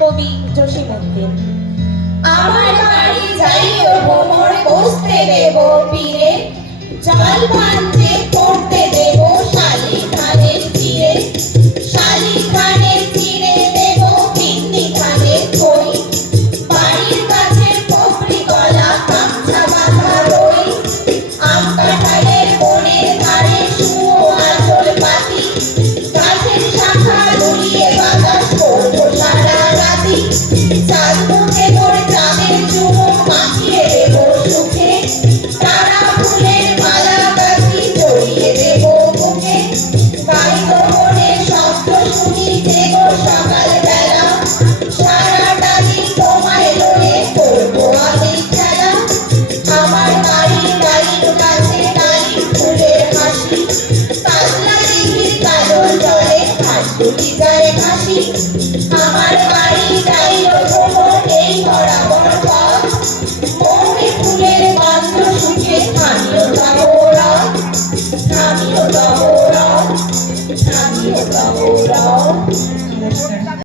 কবি জসীমউদ্দিন। আমার বাড়ি যাইও ভ্রমর বসতে দেব পীরে, জল পান্তে পড়তে দেব শালি খানের তীরে, শালি খানের তীরে দেব পিন্নি খানের খই, বাড়ির কাছে পকড়ি গলা কামছা বাঁধা রই, আম কাঁঠালের বনের ধারে শুয়ো আঁচল পাতি, গাছের শাখা দুলিয়ে বাতাস করবো সারা রাতি, চাঁদ মুখে মোর চাঁদের চুমো মাখিয়ে দেব সুখে, তারা ফুলের মালা গাছি জড়িয়ে দেব বুকে, গাইব মনে শব্দ শুনি জেগো সকাল বেলা, সারাটা দিন তোমায় লয়ে করবো আমি খেলা, আমার বাড়ির বাড়ির কাছে নারী ফুলের হাসি, পাতলা দিঘির কাজল জলে হাসি যায় হাসি, আমার বাড়ি যাইও ভ্রমর এই বরাবর পথ,